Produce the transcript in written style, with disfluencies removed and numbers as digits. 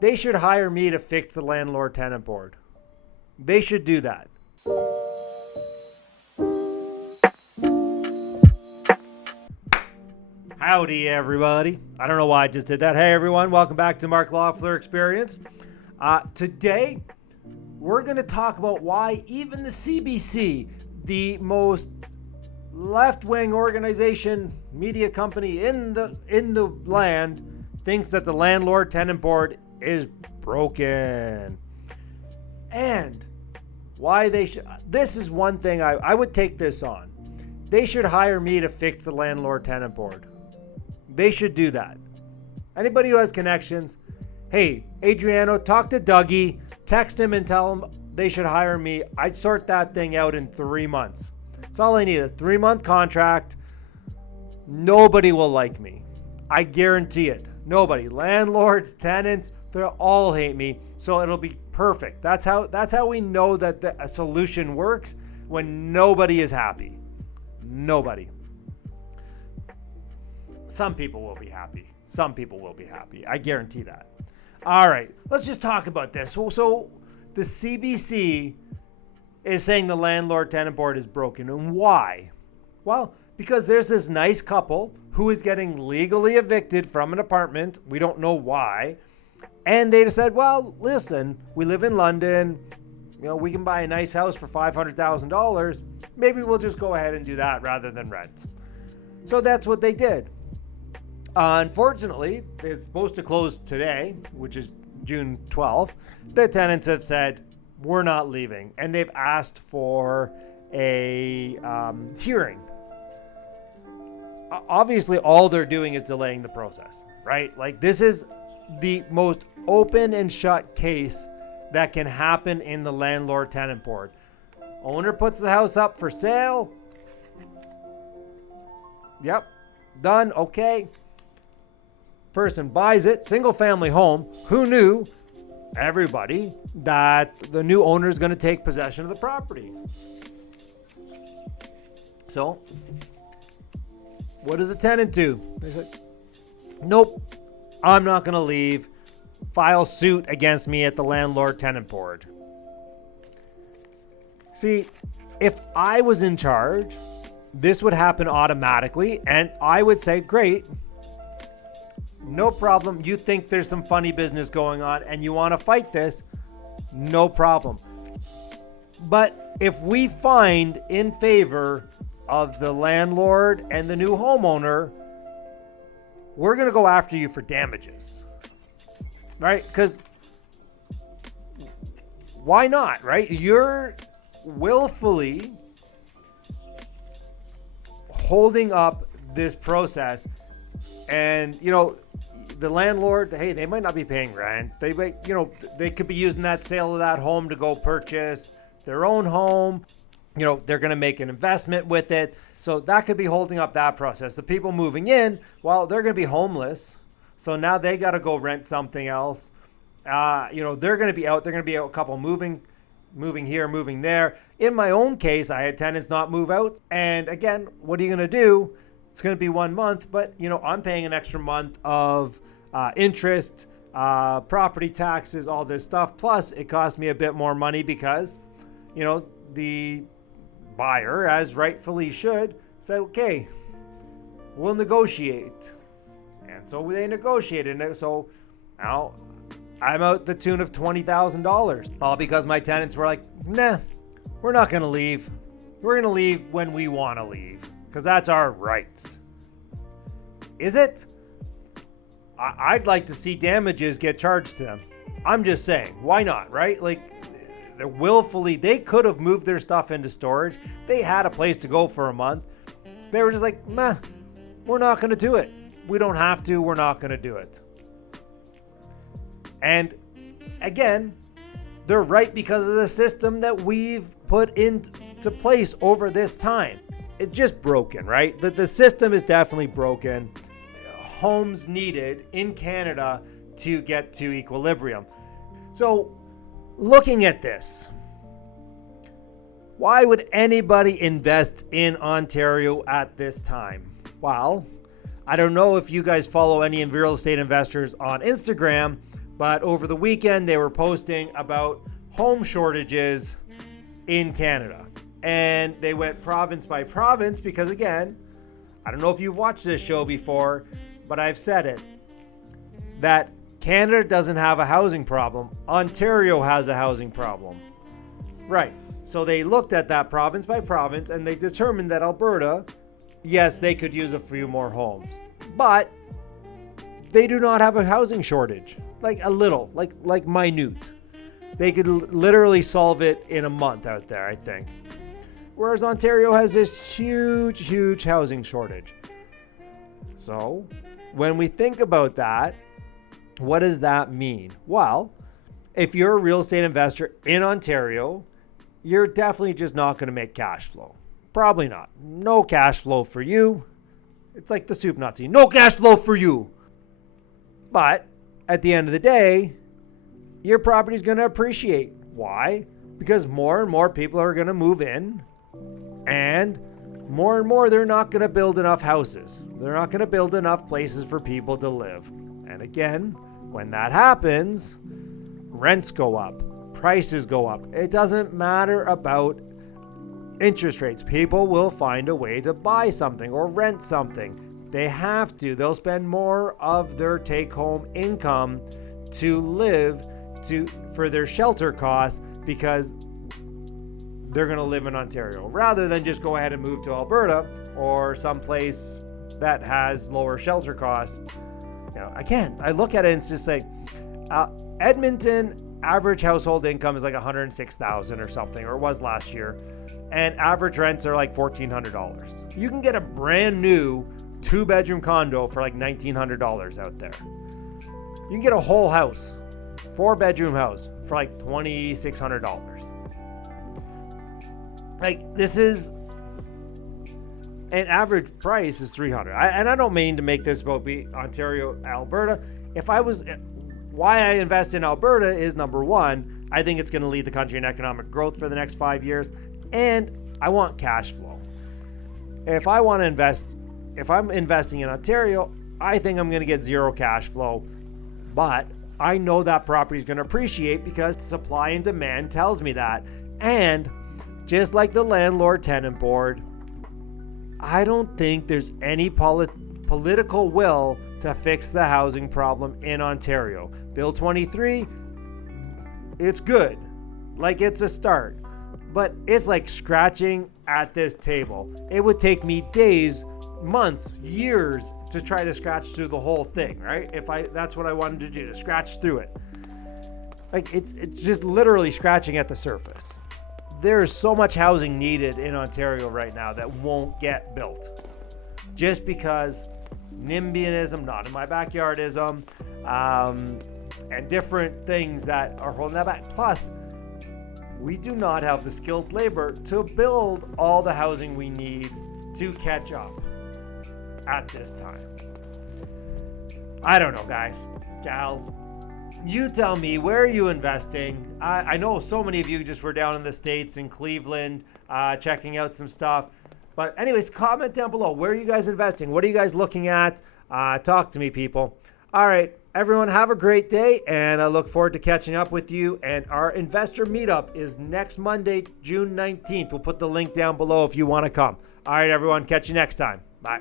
They should hire me to fix the landlord tenant board. They should do that. Howdy, everybody. I don't know why I just did that. Hey, everyone. Welcome back to Mark Loeffler Experience. Today, we're going to talk about why even the CBC, the most left-wing organization, media company in the land, thinks that the landlord tenant board is broken. And why they should. This is one thing I would take this on. They should hire me to fix the landlord tenant board. They should do that. Anybody who has connections, hey, Adriano, talk to Dougie, text him and tell him they should hire me. I'd sort that thing out in 3 months. That's all I need, a 3-month contract. Nobody will like me. I guarantee it. Nobody. Landlords, tenants, they'll all hate me. So it'll be perfect. That's how we know that a solution works, when nobody is happy. Nobody. Some people will be happy. Some people will be happy. I guarantee that. All right, let's just talk about this. So the CBC is saying the landlord tenant board is broken. And why? Well, because there's this nice couple who is getting legally evicted from an apartment. We don't know why. And they just said, well, listen, we live in London. You know, we can buy a nice house for $500,000. Maybe we'll just go ahead and do that rather than rent. So that's what they did. Unfortunately, it's supposed to close today, which is June 12th. The tenants have said, we're not leaving. And they've asked for a hearing. Obviously, all they're doing is delaying the process, right? Like, this is the most open and shut case that can happen in the landlord tenant board. Owner puts the house up for sale. Yep, done, okay. Person buys it, single family home. Who knew? Everybody, that the new owner is going to take possession of the property. So, what does a tenant do? They say, nope, I'm not going to leave. File suit against me at the landlord tenant board. See, if I was in charge, this would happen automatically, and I would say, great. No problem. You think there's some funny business going on and you want to fight this? No problem. But if we find in favor of the landlord and the new homeowner, we're going to go after you for damages. Right? Because why not, right? You're willfully holding up this process, and, you know, the landlord, hey, they might not be paying rent. They might, you know, they could be using that sale of that home to go purchase their own home. You know, they're going to make an investment with it. So that could be holding up that process. The people moving in, well, they're going to be homeless. So now they got to go rent something else. You know, they're going to be out. They're going to be out, a couple moving here, moving there. In my own case, I had tenants not move out. And again, what are you going to do? It's going to be 1 month, but, you know, I'm paying an extra month of interest, property taxes, all this stuff. Plus, it cost me a bit more money because, you know, the buyer, as rightfully should, said, okay, we'll negotiate. And so they negotiated. And so now I'm out the tune of $20,000. All because my tenants were like, nah, we're not going to leave. We're going to leave when we want to leave, because that's our rights. Is it? I'd like to see damages get charged to them. I'm just saying, why not, right? Like, they're willfully, they could have moved their stuff into storage. They had a place to go for a month. They were just like, meh, we're not going to do it. We don't have to, we're not going to do it. And again, they're right because of the system that we've put into place over this time. It's just broken, right? The system is definitely broken. Homes needed in Canada to get to equilibrium. So, looking at this, why would anybody invest in Ontario at this time? Well, I don't know if you guys follow any real estate investors on Instagram, But over the weekend, they were posting about home shortages in Canada. And they went province by province because, again, I don't know if you've watched this show before, but I've said it, that Canada doesn't have a housing problem. Ontario has a housing problem. Right. So they looked at that province by province and they determined that Alberta, yes, they could use a few more homes, but they do not have a housing shortage. Like a little, like minute. They could literally solve it in a month out there, I think. Whereas Ontario has this huge housing shortage. So when we think about that, what does that mean? Well, if you're a real estate investor in Ontario, you're definitely just not going to make cash flow. Probably not. No cash flow for you. It's like the soup Nazi. No cash flow for you. But at the end of the day, your property is going to appreciate. Why? Because more and more people are going to move in, and more they're not going to build enough houses. They're not going to build enough places for people to live. And again, when that happens, rents go up, prices go up. It doesn't matter about interest rates. People will find a way to buy something or rent something. They have to. They'll spend more of their take-home income to live for their shelter costs because they're going to live in Ontario rather than just go ahead and move to Alberta or someplace that has lower shelter costs. You know, again, I look at it and it's just like Edmonton average household income is like $106,000 or something, or it was last year, and average rents are like $1,400. You can get a brand new 2-bedroom condo for like $1,900 out there. You can get a whole house, 4-bedroom house, for like $2,600. Like, this is an average price is $300. And I don't mean to make this about Ontario, Alberta. Why I invest in Alberta is, number one, I think it's going to lead the country in economic growth for the next 5 years, and I want cash flow. If I'm investing in Ontario, I think I'm going to get zero cash flow, but I know that property is going to appreciate because supply and demand tells me that. And just like the Landlord Tenant Board, I don't think there's any political will to fix the housing problem in Ontario. Bill 23, it's good. Like, it's a start. But it's like scratching at this table. It would take me days, months, years to try to scratch through the whole thing, right? That's what I wanted to do, to scratch through it. Like, it's just literally scratching at the surface. There's so much housing needed in Ontario right now that won't get built. Just because NIMBYism, not in my backyardism, and different things that are holding that back. Plus, we do not have the skilled labor to build all the housing we need to catch up at this time. I don't know, guys, gals. You tell me, where are you investing? I know so many of you just were down in the States, in Cleveland, checking out some stuff. But anyways, comment down below. Where are you guys investing? What are you guys looking at? Talk to me, people. All right, everyone, have a great day, and I look forward to catching up with you. And our investor meetup is next Monday, June 19th. We'll put the link down below if you want to come. All right, everyone, catch you next time. Bye.